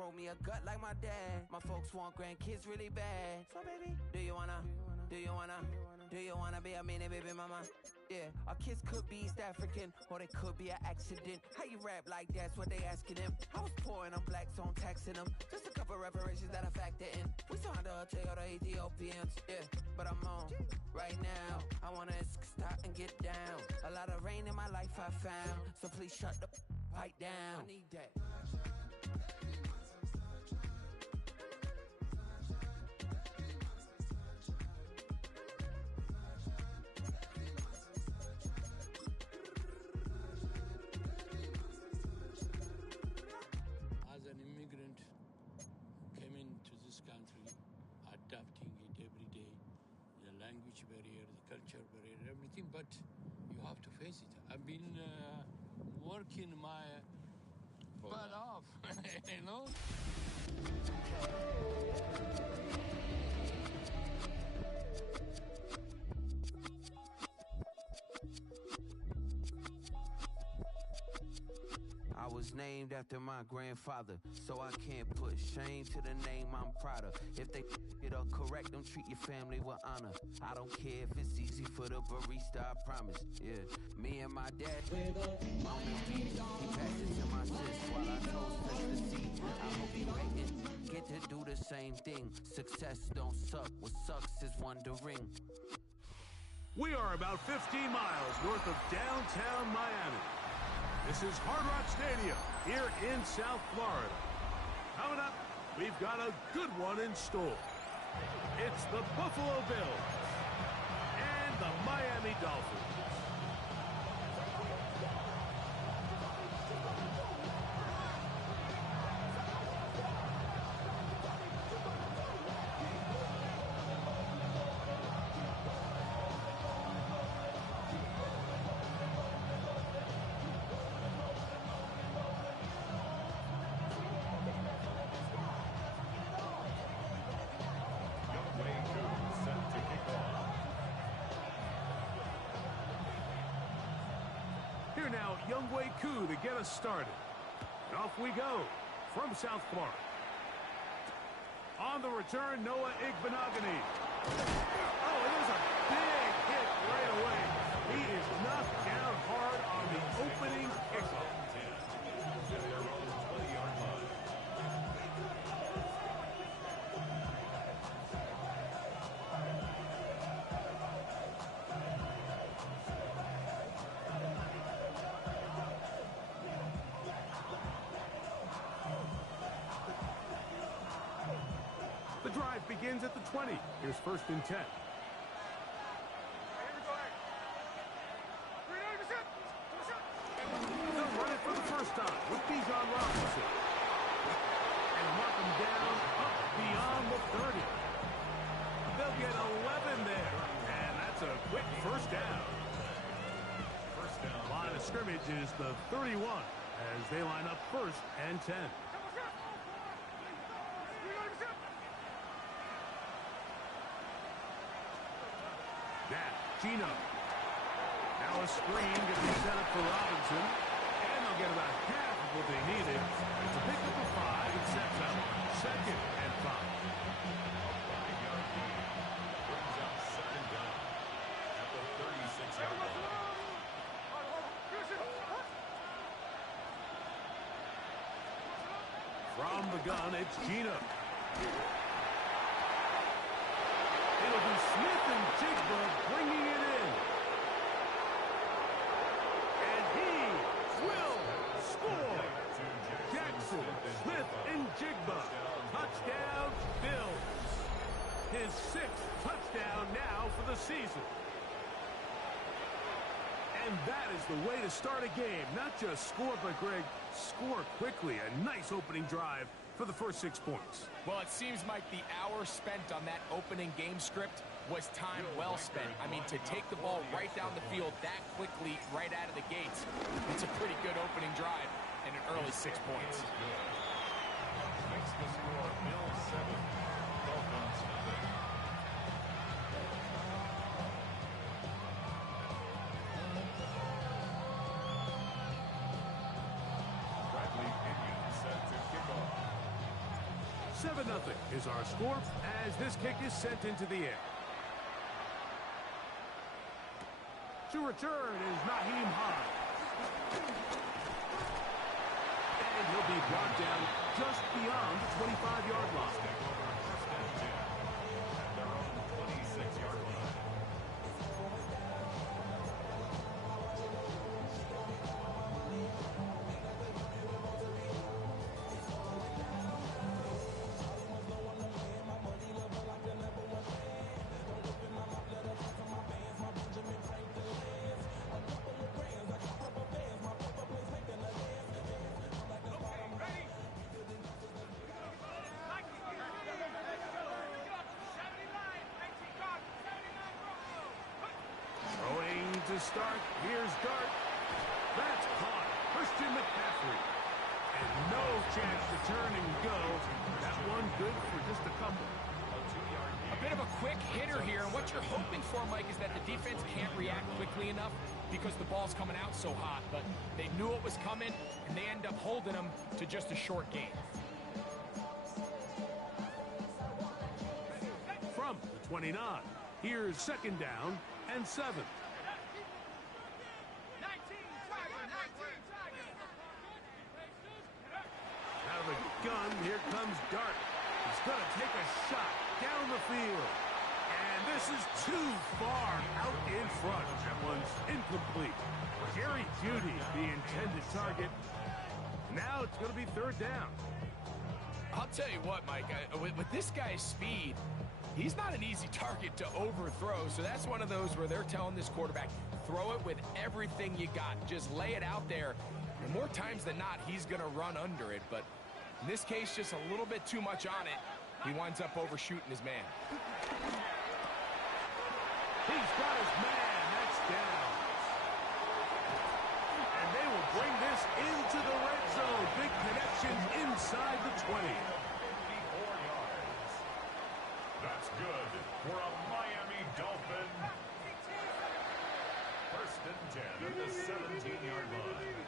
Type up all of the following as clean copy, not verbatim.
grow me a gut like my dad. My folks want grandkids really bad. So baby, do you wanna be a mini baby mama? Yeah, our kids could be East African, or they could be an accident. How you rap like that's what they asking him. I was poor and I'm black, so I'm taxing them. Just a couple reparations that I factor in. We saw the Toyota Ethiopians, yeah, but I'm on right now. I wanna stop and get down. A lot of rain in my life I found, so please shut the pipe down. I need that. As an immigrant, came into this country, adapting it every day, the language barrier, the culture barrier, everything, but you have to face it. I've been working my butt off, you know? I was named after my grandfather, so I can't put shame to the name I'm proud of. If they it up correct, don't treat your family with honor. I don't care if it's easy for the barista, I promise. Yeah, me and my dad on the beat. He passed it to my sis while I toast the seat. I hope you waiting, get to do the same thing. Success don't suck, what sucks is wondering. We are about 15 miles north of downtown Miami. This is Hard Rock Stadium here in South Florida. Coming up, we've got a good one in store. It's the Buffalo Bills and the Miami Dolphins. Younghoe Koo to get us started. And off we go from South Florida. On the return, Noah Igbinoghene. Oh, it was a big hit right away. He is knocked down hard on the opening kickoff. The drive begins at the 20. Here's 1st and 10. They'll run it for the first time with Bijan Robinson. And mark him down up beyond the 30. They'll get 11 there. And that's a quick first down. Line of scrimmage is the 31 as they line up 1st and 10. Now, Gino. Now a screen going to be set up for Robinson. And they'll get about half of what they needed to pick up a 5 and sets up 2nd and 5. A 5-yard gain brings up 2nd down at the 36-yard line. From the gun, it's Gino. It'll be Smith and Jigba bringing it in. And he will score. Jackson, Smith, and Jigba. Touchdown, Bills. His 6th touchdown now for the season. And that is the way to start a game. Not just score, but, Greg, score quickly. A nice opening drive for the first 6 points. Well, it seems like the hour spent on that opening game script was time well spent. I mean, to take the ball right down the field that quickly right out of the gates, it's a pretty good opening drive and an early 6 points. Makes the score Bills 7, Dolphins 0. Bradley Pinion set to kick off. 7-0 is our score as this kick is sent into the air. To return is Naheem Hines. And he'll be brought down just beyond the 25-yard line. Their own 26-yard line. To start, here's Dart. That's caught. Christian McCaffrey. And no chance to turn and go. That one good for just a couple. A bit of a quick hitter here, and what you're hoping for, Mike, is that the defense can't react quickly enough because the ball's coming out so hot. But they knew it was coming, and they end up holding them to just a short gain. From the 29, here's 2nd down and 7. Out of the gun, here comes Dart. He's going to take a shot down the field. And this is too far out in front. That one's incomplete. Jerry Jeudy, the intended target. Now it's going to be 3rd down. I'll tell you what, Mike, with this guy's speed, he's not an easy target to overthrow. So that's one of those where they're telling this quarterback, throw it with everything you got. Just lay it out there. And more times than not, he's going to run under it. But in this case, just a little bit too much on it. He winds up overshooting his man. He's got his man. That's down. And they will bring this into the red zone. Big connection inside the 20. 54 yards. That's good for a Miami Dolphin. 1st and 10 at the 17-yard line.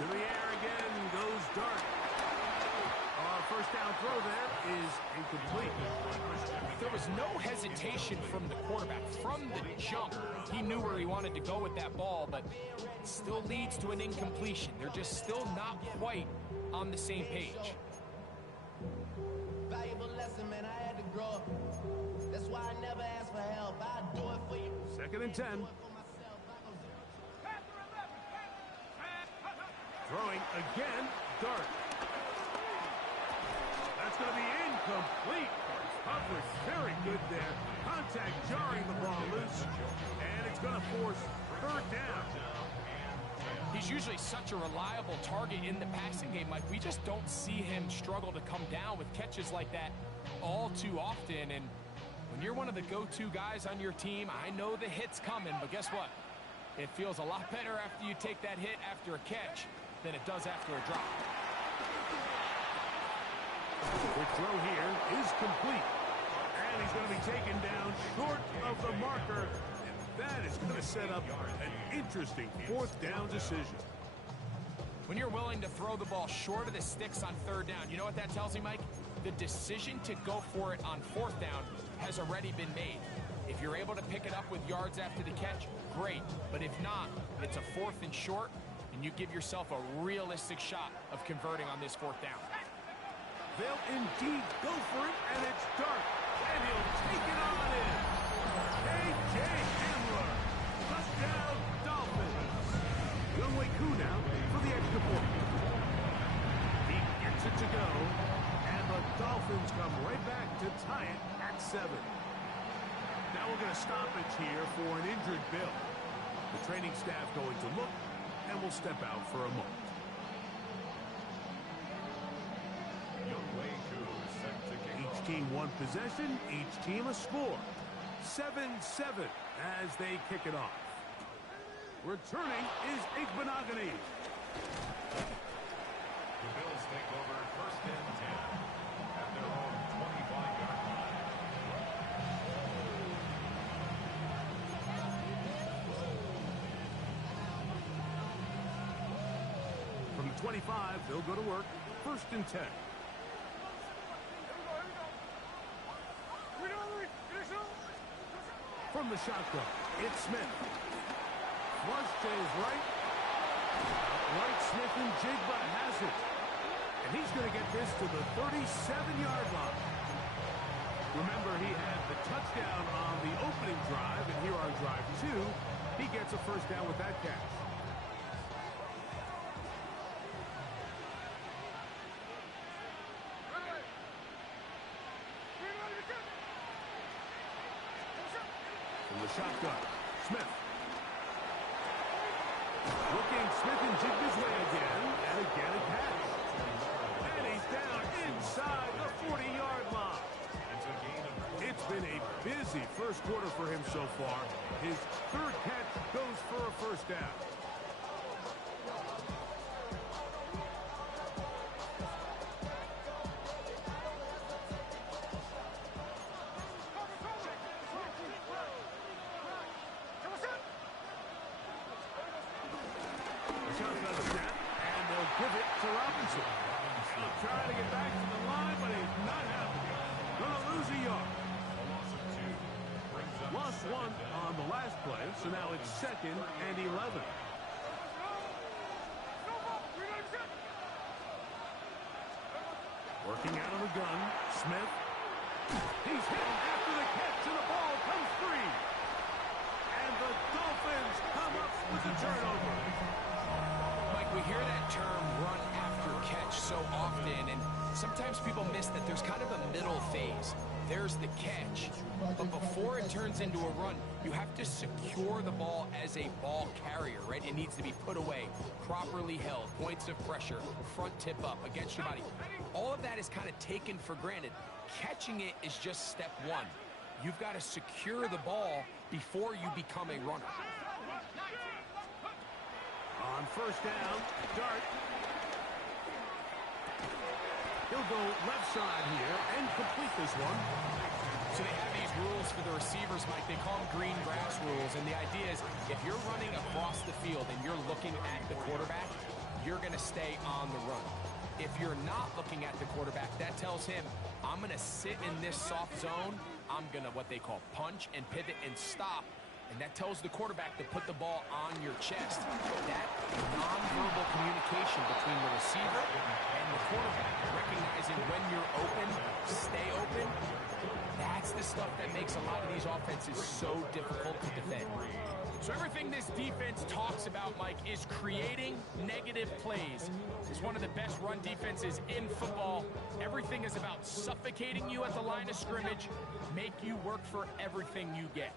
To the air again goes Dart. Our 1st down throw there is incomplete. There was no hesitation from the quarterback. From the jump, he knew where he wanted to go with that ball, but it still leads to an incompletion. They're just still not quite on the same page. Valuable lesson, man. I had to grow up. That's why I never ask for help. I do it for you. 2nd and 10. Throwing again, Dart. That's going to be incomplete. Coverage very good there. Contact jarring the ball loose. And it's going to force 3rd down. He's usually such a reliable target in the passing game, Mike. We just don't see him struggle to come down with catches like that all too often. And when you're one of the go-to guys on your team, I know the hit's coming, but guess what? It feels a lot better after you take that hit after a catch than it does after a drop. The throw here is complete. And he's going to be taken down short of the marker. And that is going to set up an interesting 4th down decision. When you're willing to throw the ball short of the sticks on 3rd down, you know what that tells me, Mike? The decision to go for it on 4th down has already been made. If you're able to pick it up with yards after the catch, great. But if not, it's a 4th and short, and you give yourself a realistic shot of converting on this 4th down. They'll indeed go for it, and it's Dart. And he'll take it on in. A.J. Hamler. Touchdown, Dolphins. Younghoe Koo now for the extra point. He gets it to go, and the Dolphins come right back to tie it at 7. Now we're going to stoppage here for an injured Bill. The training staff going to look, and we'll step out for a moment. Younghoe Koo set to kick Each off. team one possession, each team a score. 7-7 as they kick it off. Returning is Igbenogany. The Bills take over 1st and 10 at their own 25-yard line. From the 25, they'll go to work. 1st and 10. From the shotgun, it's Smith. Flush to his right. Right, Smith and Jigba has it. And he's going to get this to the 37-yard line. Remember, he had the touchdown on the opening drive, and here on drive 2, he gets a first down with that catch. From the shotgun, Smith. Looking Smith and Jigba's way again, and again a catch. And he's down inside the 40-yard line. It's been a busy first quarter for him so far. His third catch goes for a first down. Give it to Robinson. Trying to get back to the line, but he's not happening. Going to lose a yard. Lost one on the last play, so now it's 2nd and 11. Working out of the gun, Smith. He's hit after the catch, and the ball comes free. And the Dolphins come up with the turnover. We hear that term run after catch so often, and sometimes people miss that there's kind of a middle phase. There's the catch, but before it turns into a run, you have to secure the ball as a ball carrier, right? It needs to be put away, properly held, points of pressure, front tip up against your body. All of that is kind of taken for granted. Catching it is just step one. You've got to secure the ball before you become a runner. On first down, Dart. He'll go left side here and complete this one. So they have these rules for the receivers, Mike. They call them green grass rules. And the idea is if you're running across the field and you're looking at the quarterback, you're going to stay on the run. If you're not looking at the quarterback, that tells him, I'm going to sit in this soft zone. I'm going to what they call punch and pivot and stop. And that tells the quarterback to put the ball on your chest. That nonverbal communication between the receiver and the quarterback, recognizing when you're open, stay open, that's the stuff that makes a lot of these offenses so difficult to defend. So everything this defense talks about, Mike, is creating negative plays. It's one of the best run defenses in football. Everything is about suffocating you at the line of scrimmage, make you work for everything you get.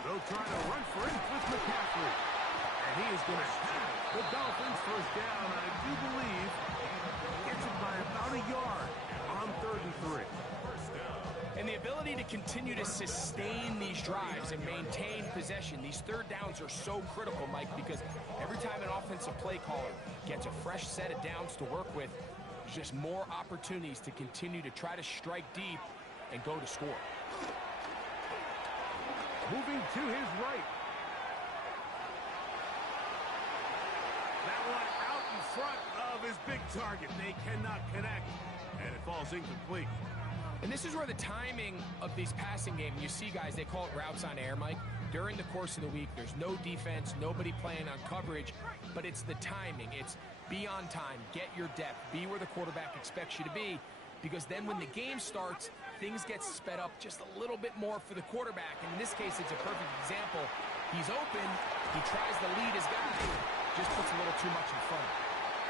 They'll try to run for it with McCaffrey. And he is going to have the Dolphins first down. I do believe gets it by about a yard on 3rd and 3. And the ability to continue to sustain these drives and maintain possession, these third downs are so critical, Mike, because every time an offensive play caller gets a fresh set of downs to work with, there's just more opportunities to continue to try to strike deep and go to score. Moving to his right. That one out in front of his big target. They cannot connect, and it falls incomplete. And this is where the timing of these passing game, you see guys, they call it routes on air, Mike. During the course of the week, there's no defense, nobody playing on coverage, but it's the timing. It's be on time, get your depth, be where the quarterback expects you to be, because then when the game starts, things get sped up just a little bit more for the quarterback. And in this case, it's a perfect example. He's open, he tries to lead his guy, just puts a little too much in front.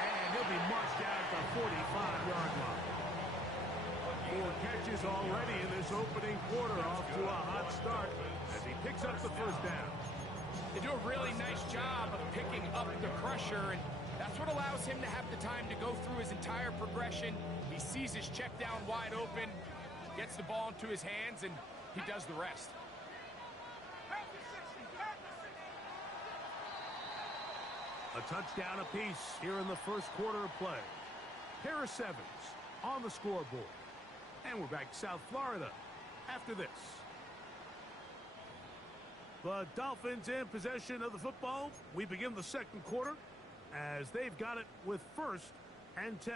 And he'll be marched down at the 45-yard line. 4 catches already in this opening quarter, off to a hot start as he picks up the first down. They do a really nice job of picking up the pressure, and that's what allows him to have the time to go through his entire progression. He sees his check down wide open, gets the ball into his hands, and he does the rest. A touchdown apiece here in the first quarter of play. Paris Evans on the scoreboard. And we're back to South Florida after this. The Dolphins in possession of the football. We begin the second quarter as they've got it with 1st and 10.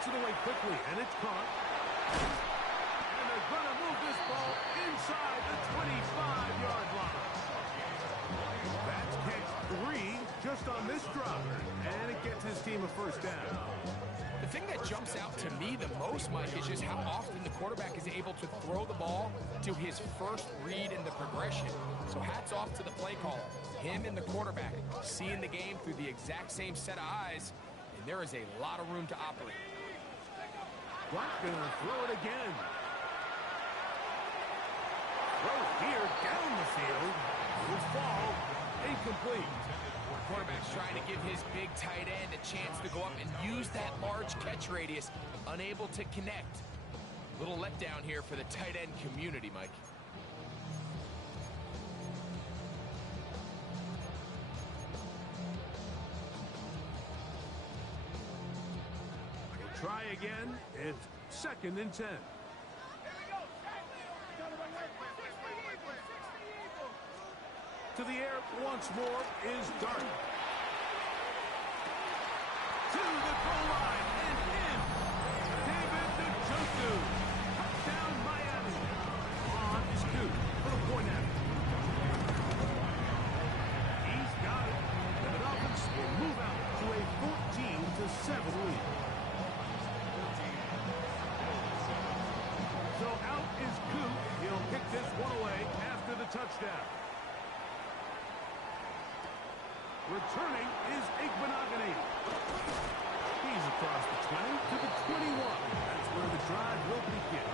Gets it away quickly, and it's caught. And they're going to move this ball inside the 25-yard line. That's catch 3 just on this drop, and it gets his team a first down. The thing that jumps out to me the most, Mike, is just how often the quarterback is able to throw the ball to his first read in the progression. So hats off to the play caller. Him and the quarterback seeing the game through the exact same set of eyes, and there is a lot of room to operate. Black gonna throw it again. Throw here down the field. Will fall incomplete. Quarterback's trying to give his big tight end a chance to go up and use that large catch radius, unable to connect. Little letdown here for the tight end community, Mike. Try again. It's 2nd and 10. To the air once more is Dart. To the goal line and in. David Njoku. Touchdown Miami. On is Coop for the point after. He's got it. And the Dolphins will move out to a 14-7 lead. So out is Coop. He'll pick this one away after the touchdown. Returning is Igbenogany. He's across the 20 to the 21. That's where the drive will begin.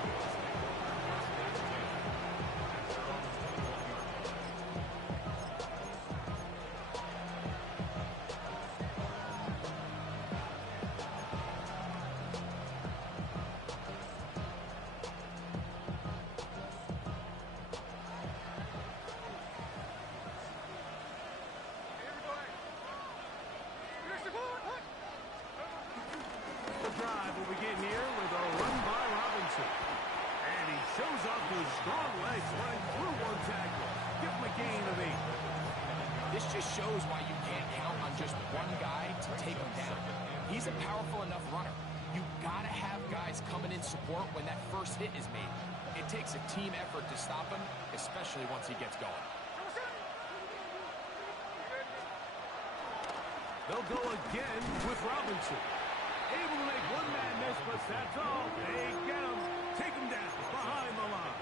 This just shows why you can't count on just one guy to take him down. He's a powerful enough runner. You gotta have guys coming in support when that first hit is made. It takes a team effort to stop him, especially once he gets going. They'll go again with Robinson. Able to make one man miss, but that's all. They get him. Take him down behind the line.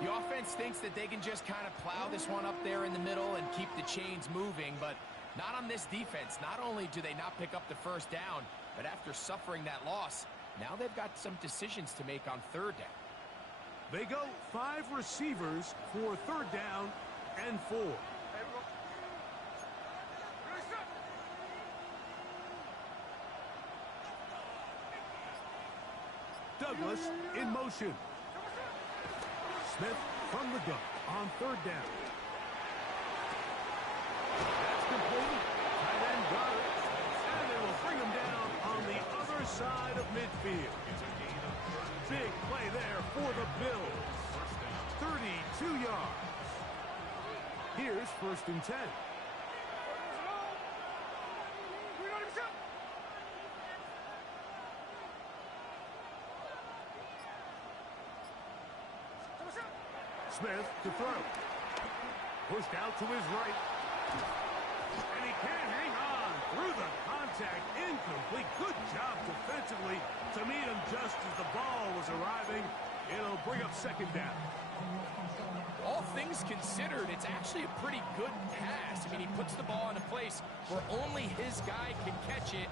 The offense thinks that they can just kind of plow this one up there in the middle and keep the chains moving, but not on this defense. Not only do they not pick up the first down, but after suffering that loss, now they've got some decisions to make on 3rd down. They go 5 receivers for 3rd down and 4. Douglas in motion. Smith from the gun on 3rd down. That's complete. Tight end got it. And they will bring him down on the other side of midfield. Big play there for the Bills. 32 yards. Here's 1st and 10. Smith to throw. Pushed out to his right. And he can't hang on through the contact. Incomplete. Good job defensively to meet him just as the ball was arriving. It'll bring up 2nd down. All things considered, it's actually a pretty good pass. I mean, he puts the ball in a place where only his guy can catch it.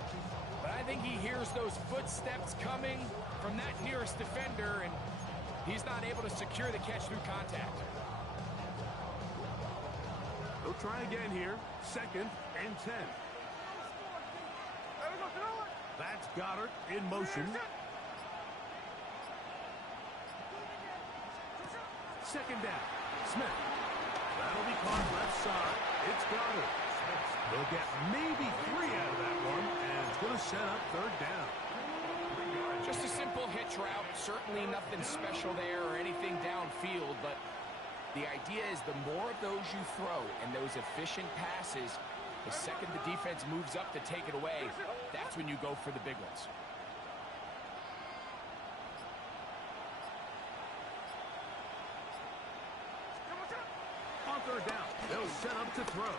But I think he hears those footsteps coming from that nearest defender, and he's not able to secure the catch through contact. They'll try again here. 2nd and 10. That's Goddard in motion. 2nd down. Smith. That'll be caught left side. It's Goddard. They'll get maybe 3 out of that one, and it's going to set up 3rd down. Just a simple hitch route. Certainly nothing special there or anything downfield, but the idea is the more of those you throw and those efficient passes, the second the defense moves up to take it away, that's when you go for the big ones. set up to throw.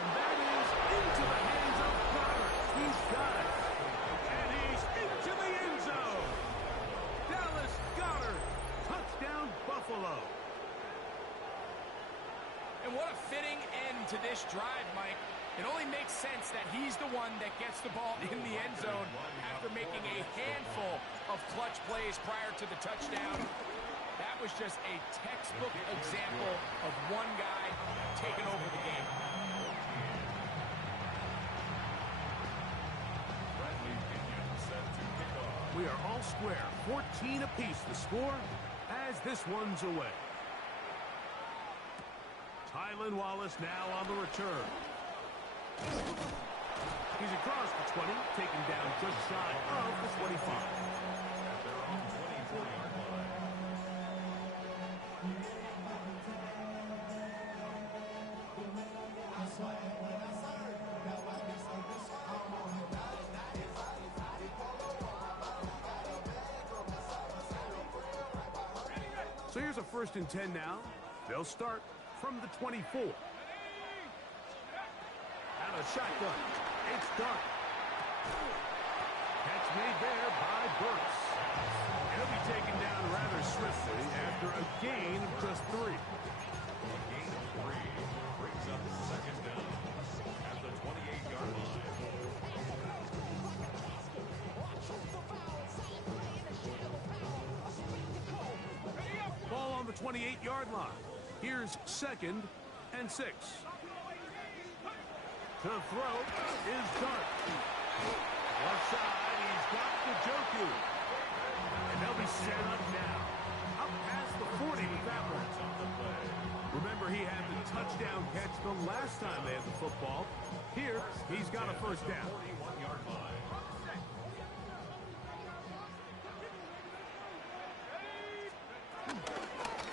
And that is into the hands of Goddard. He's got it. And he's into the end zone. Dallas Goddard. Touchdown, Buffalo. And what a fitting end to this drive, Mike. It only makes sense that he's the one that gets the ball in the end zone after making a handful of clutch plays prior to the touchdown. That was just a textbook example of one guy taking over the game. We are all square. 14 apiece the score as this one's away. Tylan Wallace now on the return. He's across the 20, taken down just shy of the 25. At their own 24-yard line. So here's a 1st and 10 now. They'll start from the 24. Out of shotgun. It's Dart. Catch made there by Burks. He'll be taken down rather swiftly after a gain of just 3. A gain of 3 brings up 2nd down at the 28-yard line. Ball on the 28-yard line. Here's 2nd and 6. To throw is Dart. Left side, he's got the Njoku. And they'll be set up now. Up past the 40 with that one. Remember, he had the touchdown catch the last time they had the football. Here, he's got a 1st down. 41-yard line.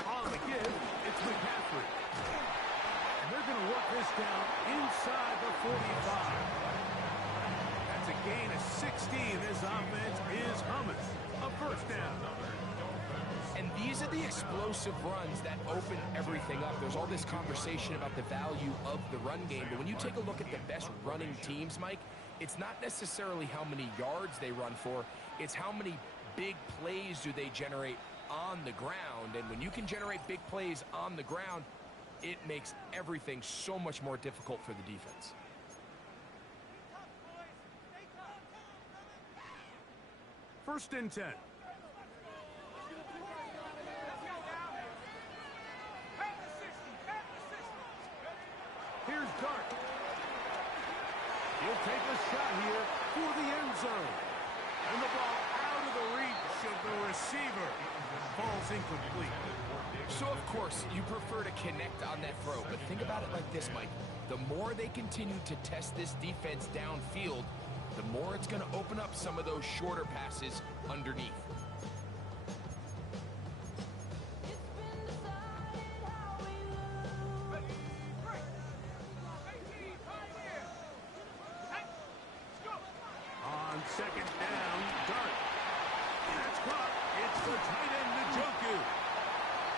On the give, it's McCaffrey. And they're going to work this down inside the 45. That's a gain of 16. This offense is humming. A 1st down. And these are the explosive runs that open everything up. There's all this conversation about the value of the run game, but when you take a look at the best running teams, Mike, it's not necessarily how many yards they run for, it's how many big plays do they generate on the ground. And when you can generate big plays on the ground, it makes everything so much more difficult for the defense. First and 10. Here's Dart. He'll take a shot here for the end zone. And the ball out of the reach of the receiver. Falls incomplete. So, of course, you prefer to connect on that throw, but think about it like this, Mike. The more they continue to test this defense downfield, the more it's going to open up some of those shorter passes underneath. On 2nd down, Dart. That's caught. It's the tight end, Njoku.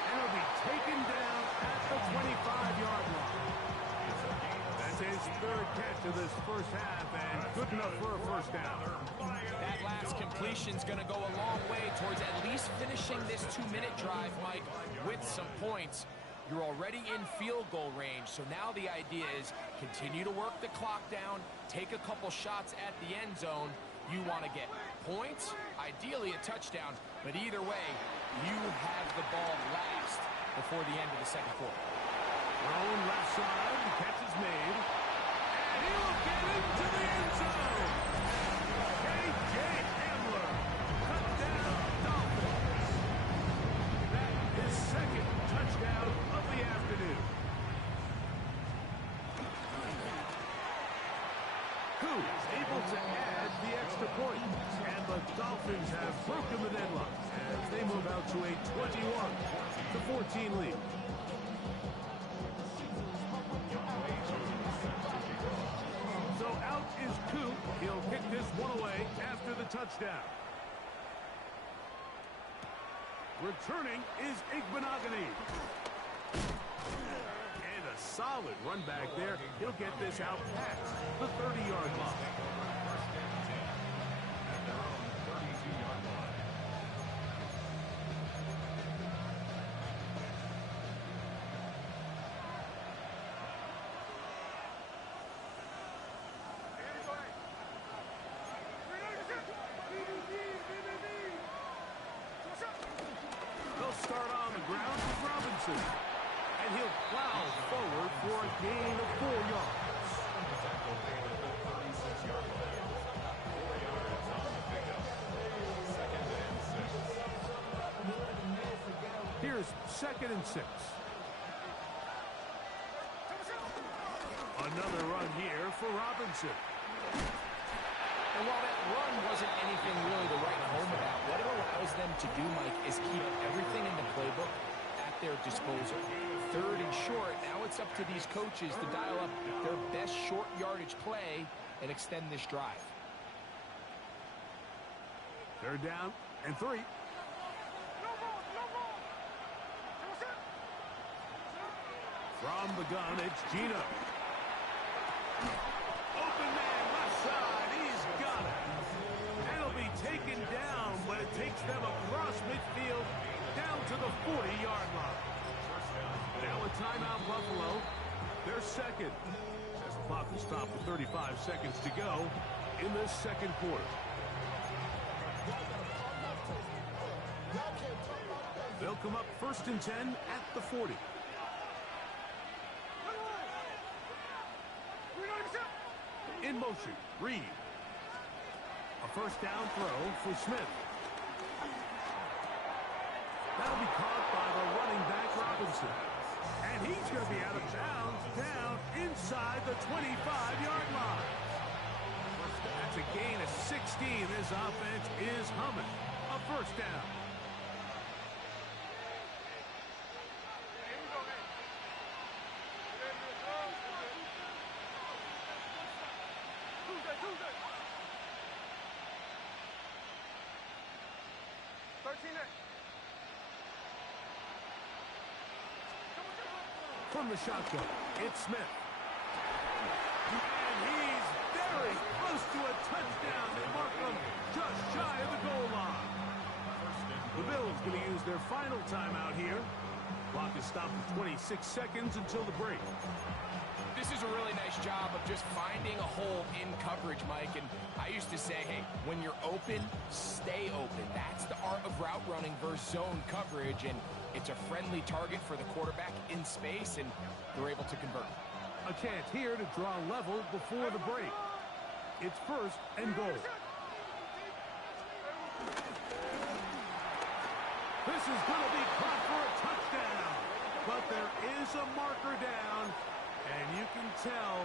And it'll be taken down at the 25-yard line. That's his 3rd catch of this 1st half, and good enough for a 1st down. That last completion's going to go a long way towards at least finishing this 2-minute drive, Mike, with some points. You're already in field goal range, so now the idea is continue to work the clock down, take a couple shots at the end zone. You want to get points, ideally a touchdown, but either way, you have the ball last before the end of the 2nd quarter. Thrown left side, the catch is made, and he will get into the end zone. K.J. Hamler, touchdown, Dolphins. That is 2nd touchdown of the afternoon. Who is able to add the extra point? And the Dolphins have broken the deadlock as they move out to a 21-14 lead. So out is Coop. He'll kick this one away after the touchdown. Returning is Igbenogany. solid run back there. He'll get this out past the 30-yard line. At their own 32-yard line. They'll start on the ground with Robinson. And he'll plow forward for a gain of 4 yards. Tackle made at the 36-yard line. 4 yards on the pickup. Second and 6. Here's 2nd and 6. Another run here for Robinson. And while that run wasn't anything really to write home about, what it allows them to do, Mike, is keep everything in the playbook at their disposal. 3rd and short, now it's up to these coaches to dial up their best short yardage play and extend this drive. 3rd down and 3. From the gun, it's Gino. Open man, left side, he's got it. And he'll be taken down, but it takes them across midfield down to the 40-yard line. Now a timeout, Buffalo. They're second. As the clock will stop with 35 seconds to go in this second quarter. They'll come up 1st and 10 at the 40. In motion, Reed. A 1st down throw for Smith. That'll be caught by the running back, Robinson. And he's going to be out of bounds down inside the 25-yard line. That's a gain of 16. This offense is humming. A 1st down. From the shotgun, it's Smith. And he's very close to a touchdown. They mark him just shy of the goal line. The Bills going to use their final timeout here. Clock is stopped at 26 seconds until the break. This is a really nice job of just finding a hole in coverage, Mike. And I used to say, hey, when you're open, stay open. That's the art of route running versus zone coverage. And it's a friendly target for the quarterback in space, and they're able to convert. A chance here to draw level before the break. It's 1st and goal. This is going to be caught for a touchdown. But there is a marker down, and you can tell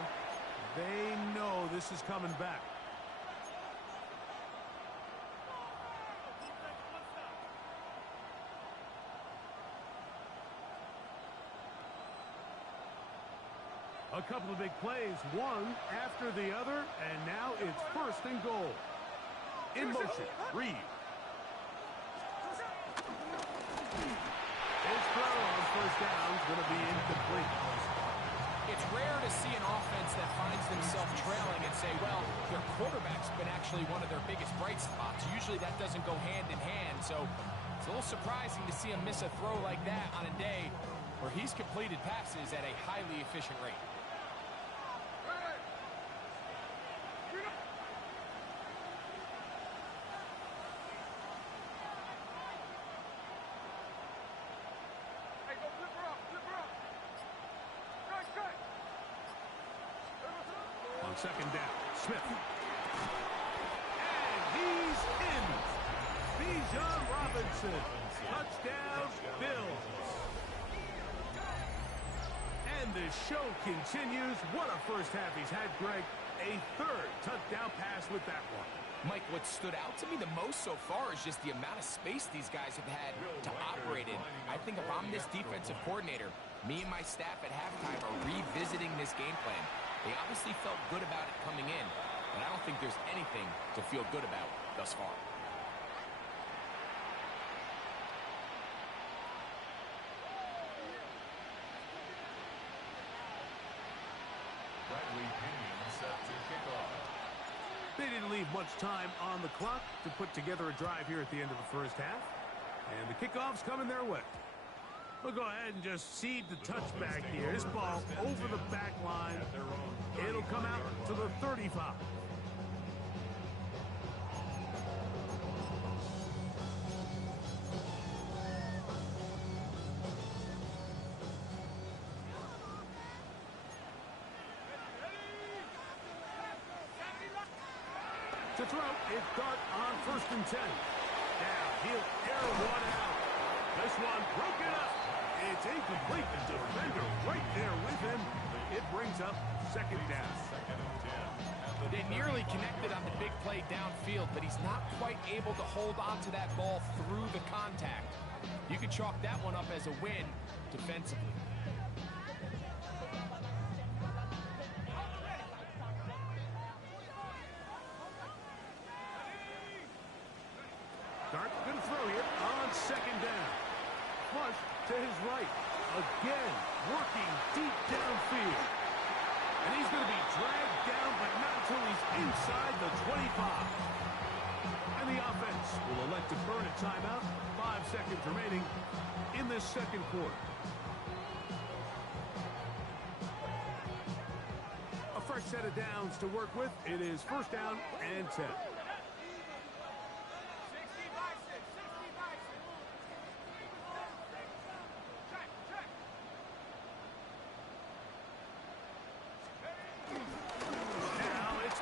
they know this is coming back. A couple of big plays, one after the other, and now it's 1st and goal. In motion, Reed. His throw on 1st down is going to be incomplete. It's rare to see an offense that finds themselves trailing and say, well, their quarterback's been actually one of their biggest bright spots. Usually that doesn't go hand in hand, so it's a little surprising to see him miss a throw like that on a day where he's completed passes at a highly efficient rate. On 2nd down, Smith. And he's in. Bijan Robinson. Touchdown, Bills. And the show continues. What a first half he's had, Greg. A 3rd touchdown pass with that one. Mike, what stood out to me the most so far is just the amount of space these guys have had to operate in. I think if I'm this defensive coordinator, me and my staff at halftime are revisiting this game plan. They obviously felt good about it coming in, but I don't think there's anything to feel good about thus far. didn't leave much time on the clock to put together a drive here at the end of the first half. And the kickoff's coming their way. We'll go ahead and just seed the touchback here. This ball over the back line. It'll come out to the 35. To throw, it's Dart on 1st and 10. Now he'll air one out. This one broken up. It's incomplete. The defender right there with him. It brings up 2nd down. They nearly connected on the big play downfield, but he's not quite able to hold on to that ball through the contact. You could chalk that one up as a win defensively. Dart going to throw here on 2nd down. Flush to his right. Again, working deep downfield. And he's going to be dragged down, but not until he's inside the 25. And the offense will elect to burn a timeout. 5 seconds remaining in this 2nd quarter. A fresh set of downs to work with. It is 1st down and 10.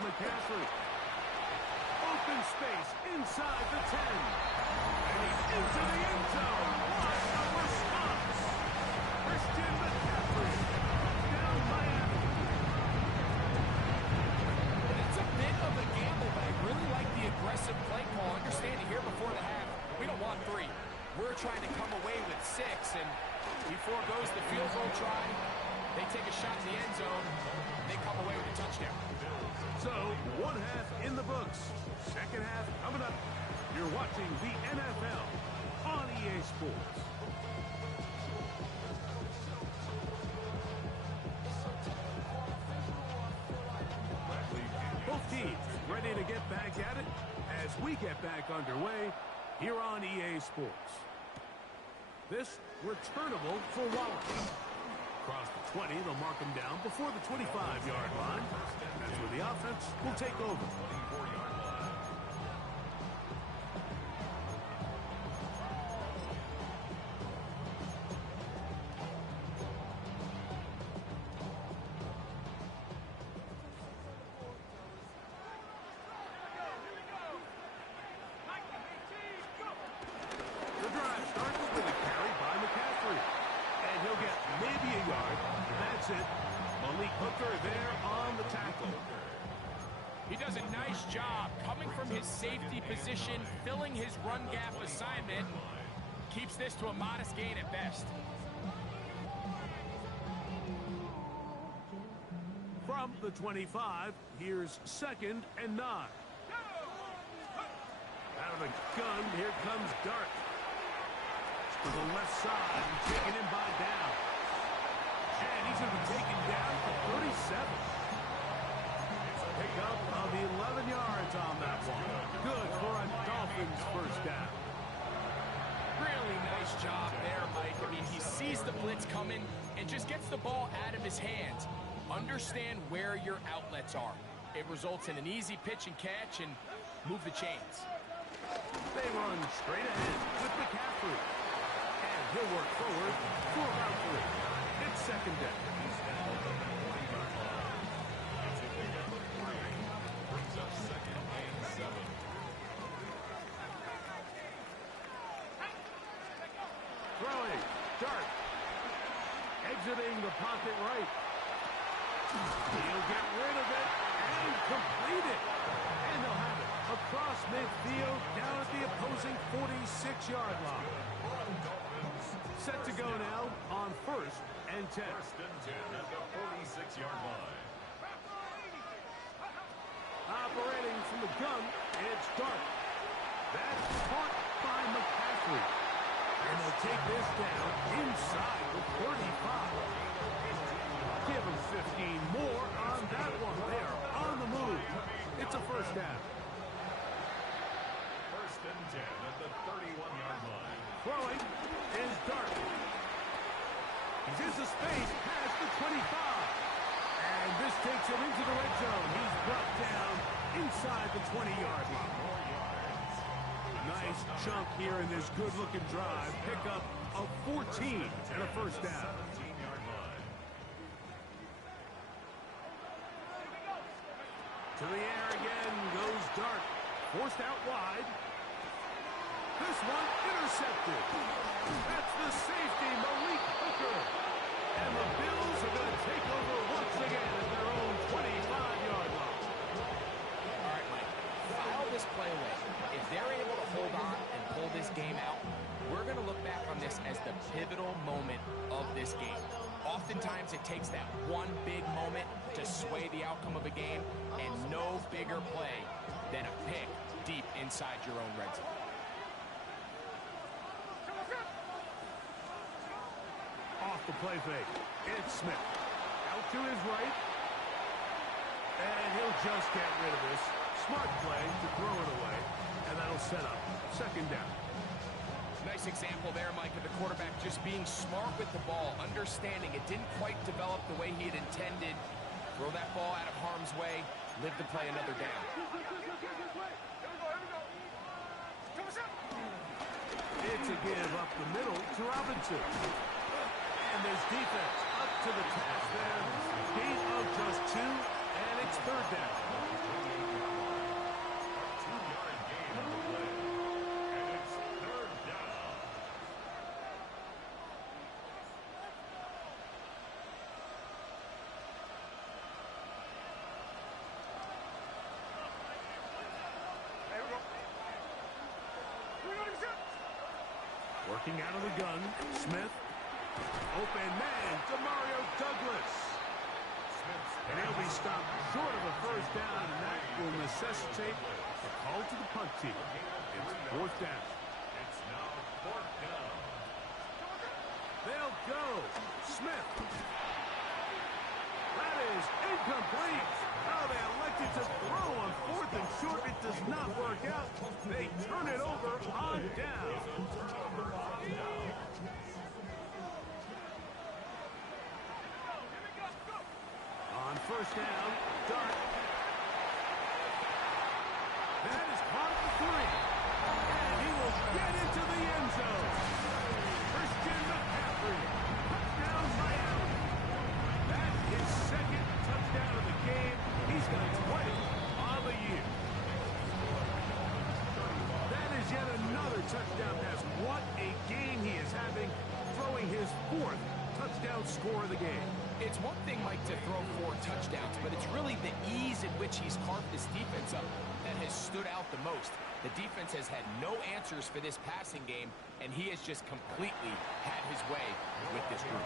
McCaffrey. Open space inside the 10. And he's into the end zone. What a response. Christian McCaffrey. Down Miami. It's a bit of a gamble, but I really like the aggressive play call. Understanding here before the half, we don't want 3. We're trying to come away with 6, and he foregoes the field goal try. They take a shot in the end zone. They come away with a touchdown. So, 1 half in the books. 2nd half coming up. You're watching the NFL on EA Sports. Both teams ready to get back at it as we get back underway here on EA Sports. This returnable for Wallace. Across the 20, they'll mark him down before the 25-yard line. That's where the offense will take over. The drive starts with a carry by McCaffrey. And he'll get maybe a yard. That's it. Malik Hooker there on the tackle. He does a nice job coming from his safety position, filling his run gap assignment. Keeps this to a modest gain at best. From the 25, here's 2nd and 9. Out of the gun, here comes Dart. To the left side and taken in by Down. And he's going to be taken down for 37. Pickup of 11 yards on that one. Good for a Dolphins 1st down. Really nice job there, Mike. I mean, he sees the blitz coming and just gets the ball out of his hands. Understand where your outlets are. It results in an easy pitch and catch and move the chains. They run straight ahead with McCaffrey. And he'll work forward for about 3. It's 2nd down. Throwing. Dart. Exiting the pocket right. He'll get rid of it and complete it. And they'll have it across midfield down at the opposing 46-yard line. Set to go now on 1st and 10. 1st and 10 at the 46-yard line. Operating from the gun, it's Dart. That's caught by McCaffrey. And they'll take this down inside the 35. Give them 15 more on that one. They are on the move. It's a first down. First and 10 at the 31-yard line. Throwing is Dart. He's into space, has the 25. And this takes him into the red zone. He's brought down inside the 20-yard line. Nice chunk here in this good-looking drive. Pick up of 14 and a first down. 17-yard line. To the air again goes Dart. Forced out wide. This one intercepted. That's the safety, Malik Hooker. And the Bills are going to take over once again at their own 25-yard line. All right, Mike, file this play away. If they're able to hold on and pull this game out, we're going to look back on this as the pivotal moment of this game. Oftentimes, it takes that one big moment to sway the outcome of a game, and no bigger play than a pick deep inside your own red zone. Off the play fake. It's Smith. Out to his right. And he'll just get rid of this. Smart play to throw it away. And that'll set up second down. Nice example there, Mike, of the quarterback just being smart with the ball, understanding it didn't quite develop the way he had intended. Throw that ball out of harm's way, live to play another down. It's a give up the middle to Robinson. And there's defense up to the task there. Gain of just 2, and it's third down. 2-yard gain on the play. And it's third down. Working out of the gun, Smith. Open man, Demario Douglas. And he'll be stopped short of a first down, and that will necessitate a call to the punt team. It's fourth down. It's now fourth down. They'll go. Smith. That is incomplete. Oh, they elected to throw on fourth and short. It does not work out. They turn it over on down. On first down, Dart. That is caught at the 3. And he will get into the end zone. Christian McCaffrey. Touchdown Miami. That's his second touchdown of the game. He's got 20 on the year. That is yet another touchdown pass. What a game he is having, throwing his 4th touchdown score of the game. It's one thing, Mike, to throw 4 touchdowns, but it's really the ease in which he's carved this defense up that has stood out the most. The defense has had no answers for this passing game, and he has just completely had his way with this group.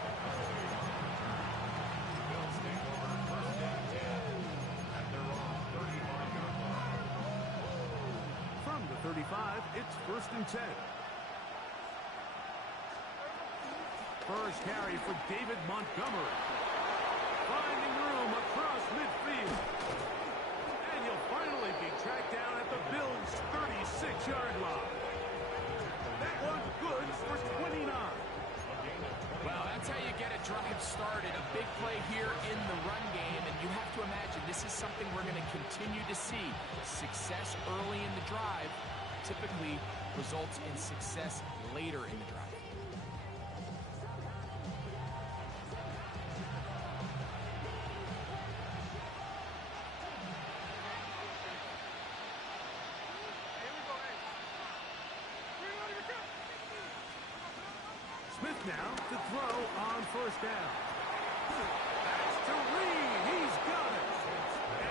Bills take over first and 10 at their own 35-yard line. From the 35, it's first and 10. First carry for David Montgomery. Finding room across midfield. And he'll finally be tracked down at the Bills' 36-yard line. That one good for 29. Well, that's how you get a drive started. A big play here in the run game, and you have to imagine this is something we're going to continue to see. Success early in the drive typically results in success later in the drive. Smith now to throw on first down. That's to Reed. He's got it.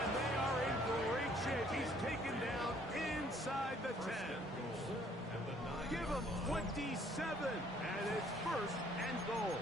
And they are in great shape. He's taken down inside the 10. Give him 27. And it's first and goal.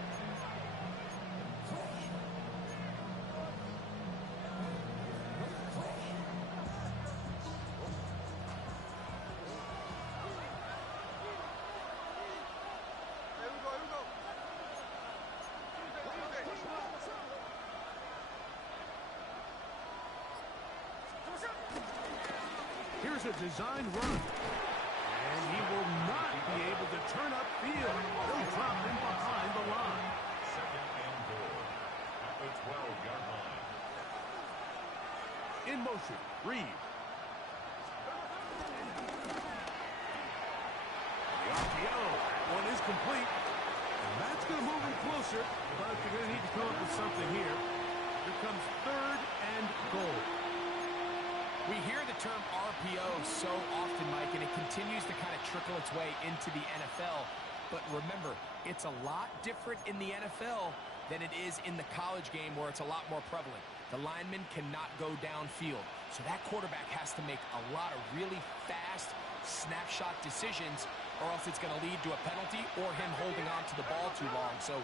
Here's a design run. And he will not be able to turn upfield. They'll drop him behind the line. Second and goal at the 12-yard line. In motion, Reed. The RPO. That one is complete. And that's going to move him closer, but they're going to need to come up with something here. Here comes third and goal. We hear the term RPO so often, Mike, and it continues to kind of trickle its way into the NFL. But remember, it's a lot different in the NFL than it is in the college game where it's a lot more prevalent. The lineman cannot go downfield. So that quarterback has to make a lot of really fast snapshot decisions, or else it's going to lead to a penalty or him holding on to the ball too long. So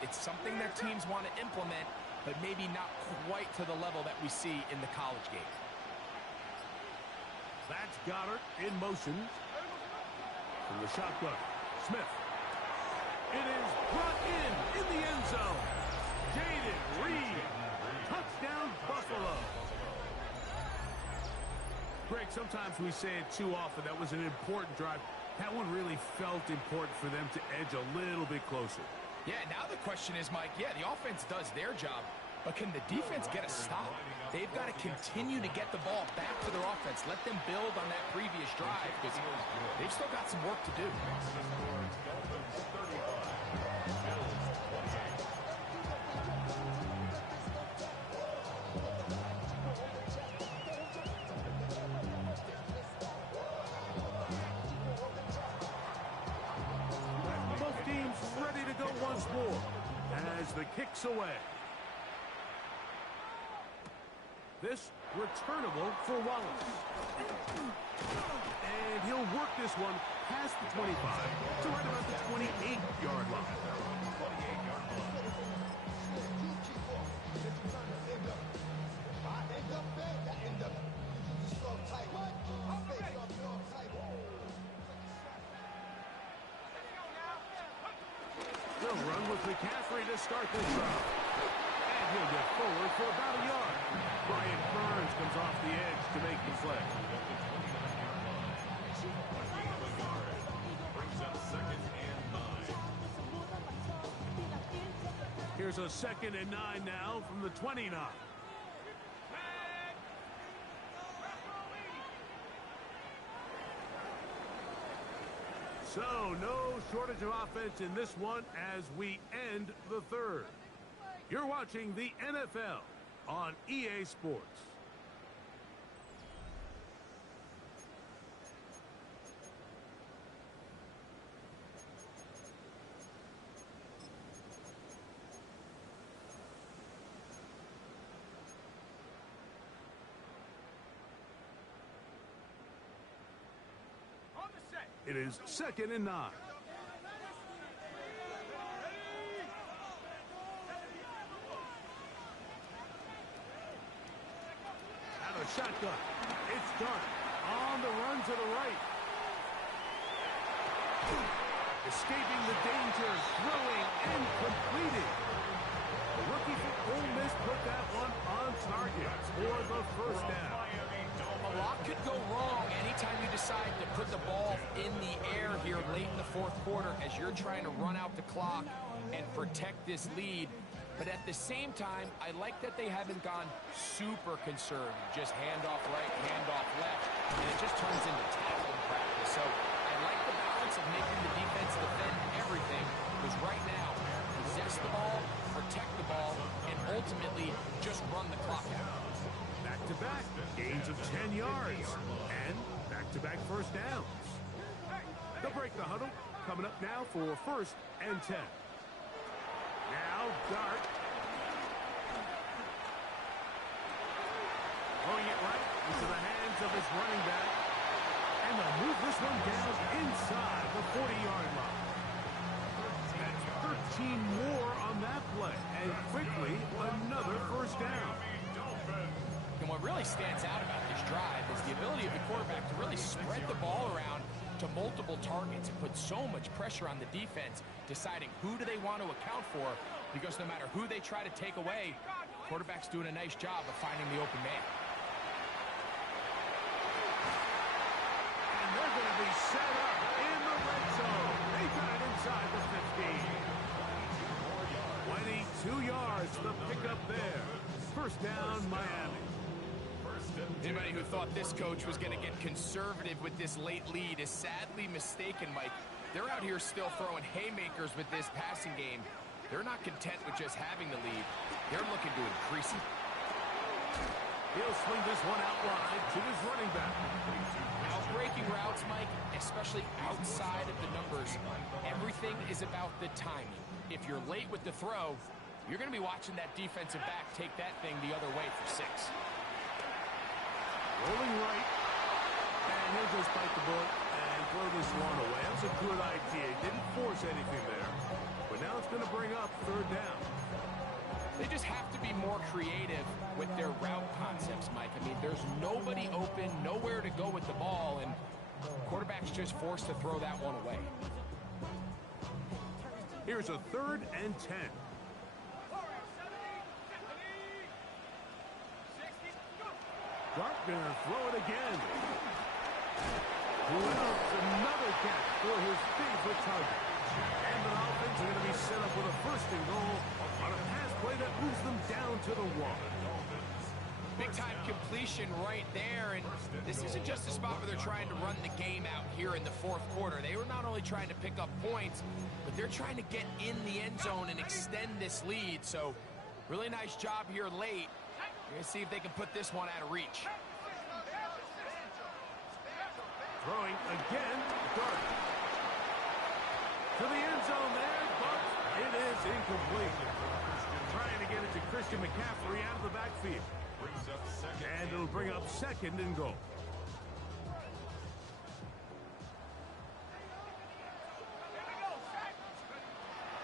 it's something that teams want to implement, but maybe not quite to the level that we see in the college game. That's Goddard in motion. From the shotgun, Smith. It is brought in the end zone. Jaden Reed. Touchdown, Buffalo. Greg, sometimes we say it too often. That was an important drive. That one really felt important for them to edge a little bit closer. Yeah, now the question is, Mike, yeah, the offense does their job, but can the defense get a stop? They've got to continue to get the ball back to their offense. Let them build on that previous drive because they've still got some work to do. Both teams ready to go once more as the kick's away. This returnable for Wallace. And he'll work this one past the 25 to right about the 28-yard line. They'll run with McCaffrey to start this drive. He'll get forward for about a yard. Brian Burns comes off the edge to make the play. Brings up second and 9. Here's a 2nd and 9 now from the 29. So, no shortage of offense in this one as we end the third. You're watching the NFL on EA Sports. It is 2nd and 9. Shotgun. It's done. On the run to the right. Escaping the danger. Throwing and completing. The rookie from Ole Miss put that one on target for the first down. A lot could go wrong anytime you decide to put the ball in the air here late in the fourth quarter as you're trying to run out the clock and protect this lead. But at the same time, I like that they haven't gone super conservative. Just handoff right, handoff left, and it just turns into tackling practice. So I like the balance of making the defense defend everything, because right now, possess the ball, protect the ball, and ultimately just run the clock out. Back-to-back, gains of 10 yards, and back-to-back first downs. They'll break the huddle, coming up now for 1st and 10. Now, Dart. Throwing it right into the hands of his running back. And they'll move this one down inside the 40-yard line. That's 13 more on that play. And quickly, another first down. And what really stands out about this drive is the ability of the quarterback to really spread the ball around to multiple targets and put so much pressure on the defense, deciding who do they want to account for, because no matter who they try to take away, quarterback's doing a nice job of finding the open man. they're going to be set up in the red zone. They got it inside the 15. 22 yards, the pickup there. First down, Miami. Anybody who thought this coach was going to get conservative with this late lead is sadly mistaken, Mike. They're out here still throwing haymakers with this passing game. They're not content with just having the lead. They're looking to increase it. He'll swing this one out wide to his running back. Now, breaking routes, Mike, especially outside of the numbers, everything is about the timing. If you're late with the throw, you're going to be watching that defensive back take that thing the other way for 6. Rolling right. And he'll just bite the bullet and throw this one away. That was a good idea. Didn't force anything there. But now it's going to bring up third down. They just have to be more creative with their route concepts, Mike. I mean, there's nobody open, nowhere to go with the ball, and quarterback's just forced to throw that one away. Here's a 3rd and 10. Dart gonna throw it again. Wells, another catch for his favorite target. And the offense are going to be set up with a 1st and goal on a pass play that moves them down to the 1. Big-time completion right there, and this isn't just a spot where they're trying to run the game out here in the 4th quarter. They were not only trying to pick up points, but they're trying to get in the end zone and extend this lead. So, really nice job here late. We're going to see if they can put this one out of reach. Throwing again, Dart. To the end zone there, but it is incomplete. Trying to get it to Christian McCaffrey out of the backfield. And it'll bring up 2nd and goal.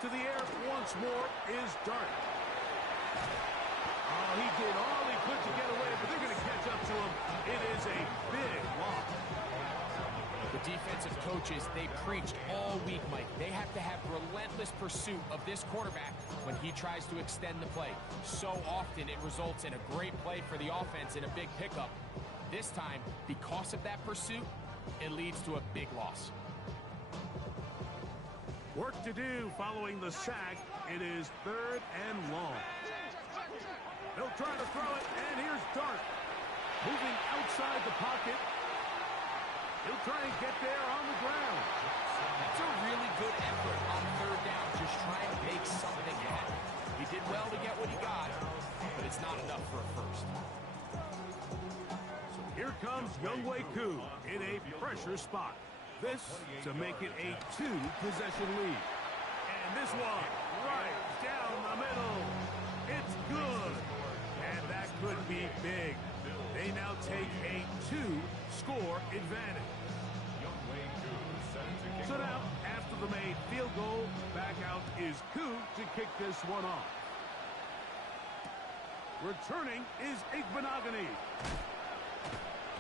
To the air once more is Dart. Oh, he did all he could to get away, but they're going to catch up to him. It is a big loss. The defensive coaches, they preached all week, Mike. They have to have relentless pursuit of this quarterback when he tries to extend the play. So often it results in a great play for the offense and a big pickup. This time, because of that pursuit, it leads to a big loss. Work to do following the sack. It is 3rd and long. They'll try to throw it, and here's Dart. Moving outside the pocket. He'll try and get there on the ground. That's a really good effort on 3rd down, just trying to make something happen. He did well to get what he got, but it's not enough for a 1st. So here comes Younghoe Koo in a pressure spot. This to make it a 2-possession lead. And this one right down the middle. It's good. And that could be big. They now take a 2-score advantage. So now, after the made field goal, back out is Koo to kick this one off. Returning is Igbenogany.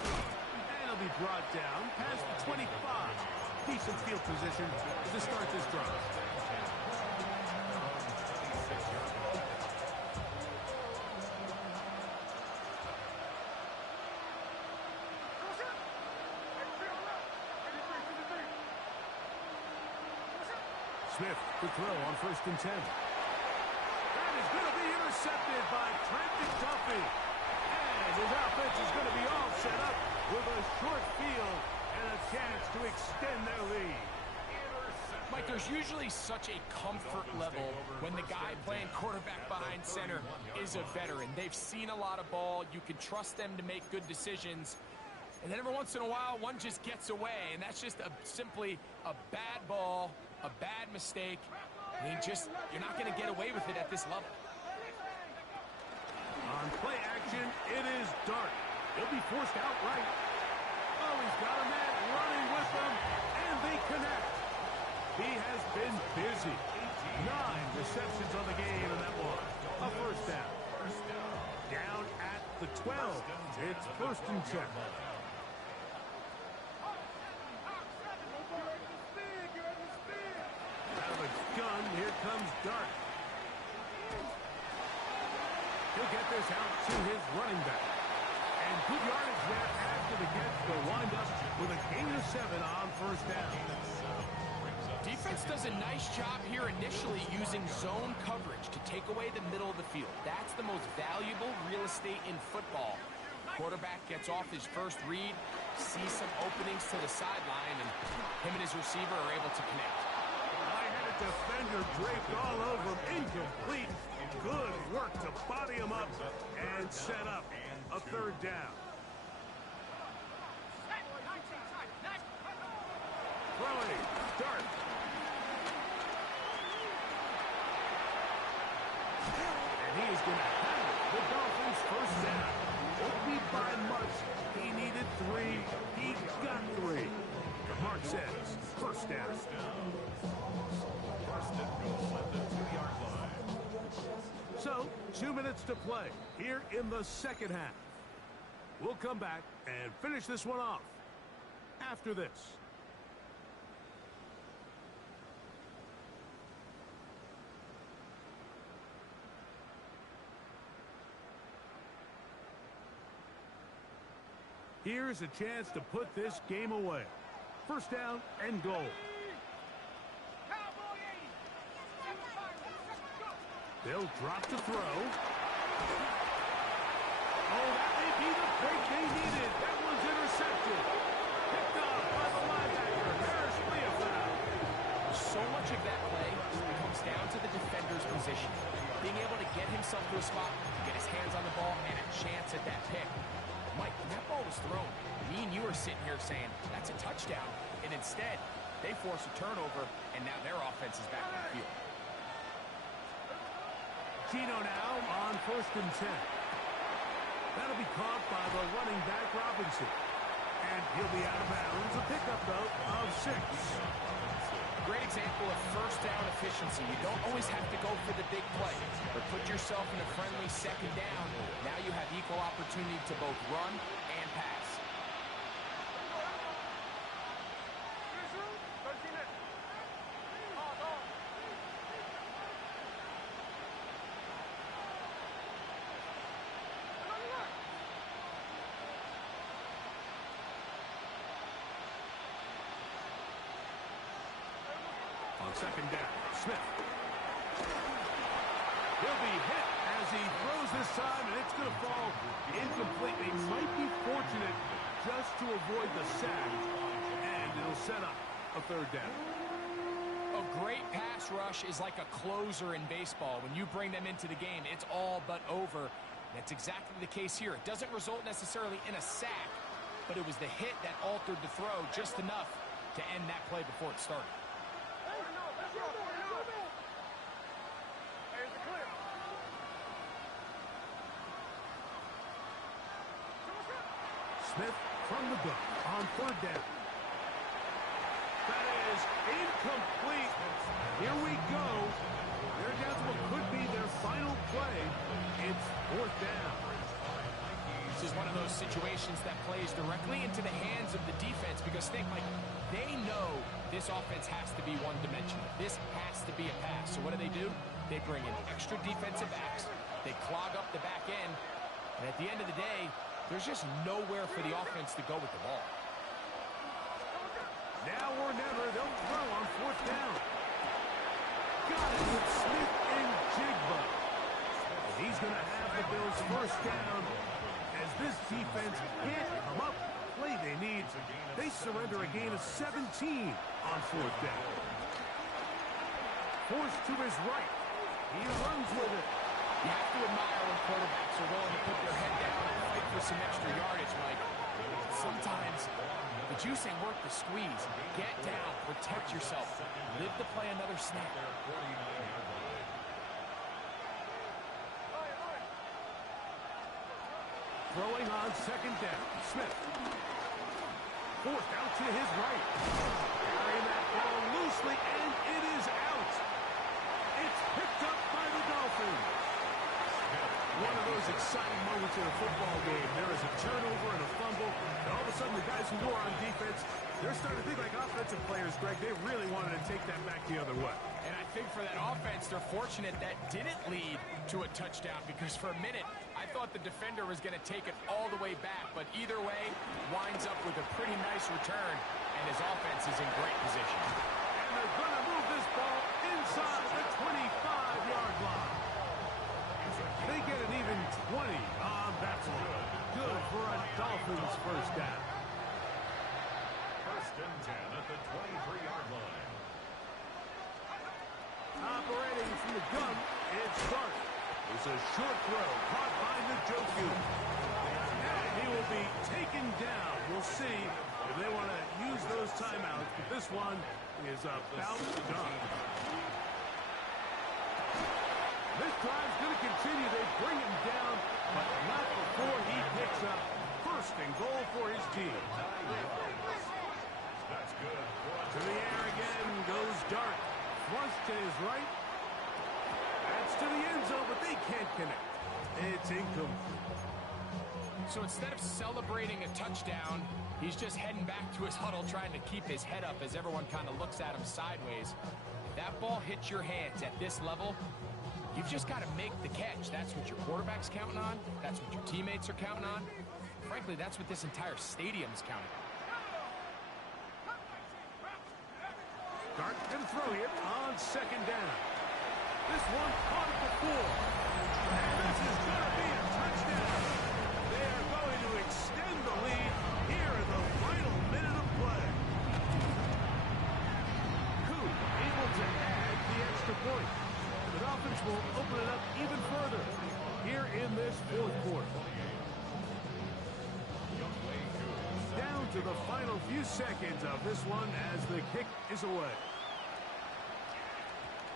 And he'll be brought down past the 25. Decent field position to start this drive. Smith to throw on 1st and 10. That is going to be intercepted by Trent McDuffie. And his offense is going to be all set up with a short field and a chance to extend their lead. Mike, there's usually such a comfort level when the guy playing quarterback behind center is a veteran. They've seen a lot of ball. You can trust them to make good decisions. And then every once in a while, one just gets away. And that's just simply a bad ball, a bad mistake. I mean, you're not going to get away with it at this level. On play action, it is Dart. He'll be forced outright. Oh, he's got a man running with them, and they connect. He has been busy. 9 receptions on the game in that one. A 1st down. Down at the 12. It's 1st and 10. Out of a gun, here comes Dart. He'll get this out to his running back. And good yardage there after the catch. They'll wind up with a gain of 7 on first down. Defense does a nice job here initially using zone coverage to take away the middle of the field. That's the most valuable real estate in football. Quarterback gets off his first read, sees some openings to the sideline, and him and his receiver are able to connect. I had a defender draped all over him. Incomplete. Good work to body him up and set up a third down. Throwing. Start. And he is going to have the Dolphins first down. Won't be by much. He needed 3. He got 3. The mark says first down. First and goal at the 2-yard line. So, 2 minutes to play here in the second half. We'll come back and finish this one off after this. Here's a chance to put this game away. First down and goal. They'll drop to throw. Oh, that may be the break they needed. That one's intercepted. Picked off by the linebacker, Harris Leofau. So much of that play comes down to the defender's position. Being able to get himself to a spot, get his hands on the ball, and a chance at that pick. Mike, when that ball was thrown, me and you are sitting here saying, that's a touchdown. And instead, they force a turnover, and now their offense is back on the field. Gino now on first and 10. That'll be caught by the running back Robinson. And he'll be out of bounds. A pickup, though, of 6. Great example of first down efficiency. You don't always have to go for the big play, but put yourself in a friendly second down. Now you have equal opportunity to both run and pass. On second down, Smith. He'll be hit as he throws this time, and it's going to fall incomplete. They might be fortunate just to avoid the sack, and it'll set up a third down. A great pass rush is like a closer in baseball. When you bring them into the game, it's all but over. That's exactly the case here. It doesn't result necessarily in a sack, but it was the hit that altered the throw just enough to end that play before it started. Smith from the gun on third down. That is incomplete. Here we go. They're down to what could be their final play. It's fourth down. This is one of those situations that plays directly into the hands of the defense because think, like, they know this offense has to be one-dimensional. This has to be a pass. So what do? They bring in extra defensive backs. They clog up the back end. And at the end of the day, there's just nowhere for the offense to go with the ball. Now or never, they'll throw on fourth down. Got it with Smith and Jigba. And he's going to have the Bills first down as this defense can't come up with the play they need. They surrender a gain of 17 on fourth down. Forced to his right. He runs with it. You have to admire when quarterbacks are willing to put their head down and fight for some extra yardage, Mike. Sometimes the juice ain't worth the squeeze. Get down, protect yourself, live to play another snap. Throwing on second down, Smith. Forced out to his right. Carrying that ball loosely, and it is out. It's picked up by the Dolphins. one of those exciting moments in a football game. There is a turnover and a fumble, and all of a sudden the guys who were on defense, they're starting to think like offensive players, Greg. They really wanted to take that back the other way. And I think for that offense, they're fortunate that didn't lead to a touchdown, because for a minute, I thought the defender was going to take it all the way back, but either way, winds up with a pretty nice return, and his offense is in great position. And they're going to move this ball inside the 25-yard line. They get an even 20 on that one. Good for a Dolphins first down. First and 10 at the 23-yard line. Operating from the gun, it's Stark. It's a short throw caught by Njoku. And he will be taken down. We'll see if they want to use those timeouts, but this one is about done. This drive's going to continue. They bring him down, but not before he picks up first and goal for his team. That's good. To the air again goes Dart. Flush to his right. That's to the end zone, but they can't connect. It's incomplete. So instead of celebrating a touchdown, he's just heading back to his huddle trying to keep his head up as everyone kind of looks at him sideways. If that ball hits your hands at this level, you've just got to make the catch. That's what your quarterback's counting on. That's what your teammates are counting on. Frankly, that's what this entire stadium's counting on. Dart going to throw here on second down. This one caught at the 4. And this is going to be a touchdown. They are going to extend the lead here in the final minute of play. Koo able to add the extra point. The Dolphins will open it up even further here in this fourth quarter. Down to the final few seconds of this one as the kick is away.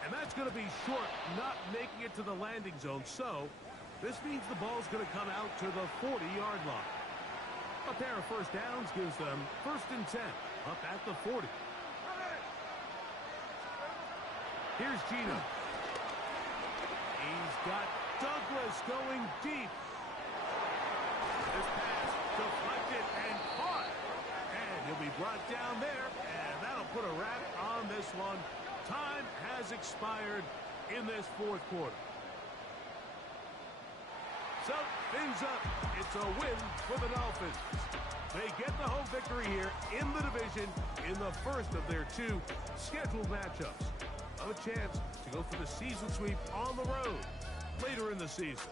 And that's going to be short, not making it to the landing zone. So this means the ball's going to come out to the 40-yard line. A pair of first downs gives them first and 10 up at the 40. Here's Gino. He's got Douglas going deep. This pass deflected and caught. And he'll be brought down there, and that'll put a wrap on this one. Time has expired in this fourth quarter. So, things up. It's a win for the Dolphins. They get the home victory here in the division in the first of their 2 scheduled matchups. A chance to go for the season sweep on the road later in the season.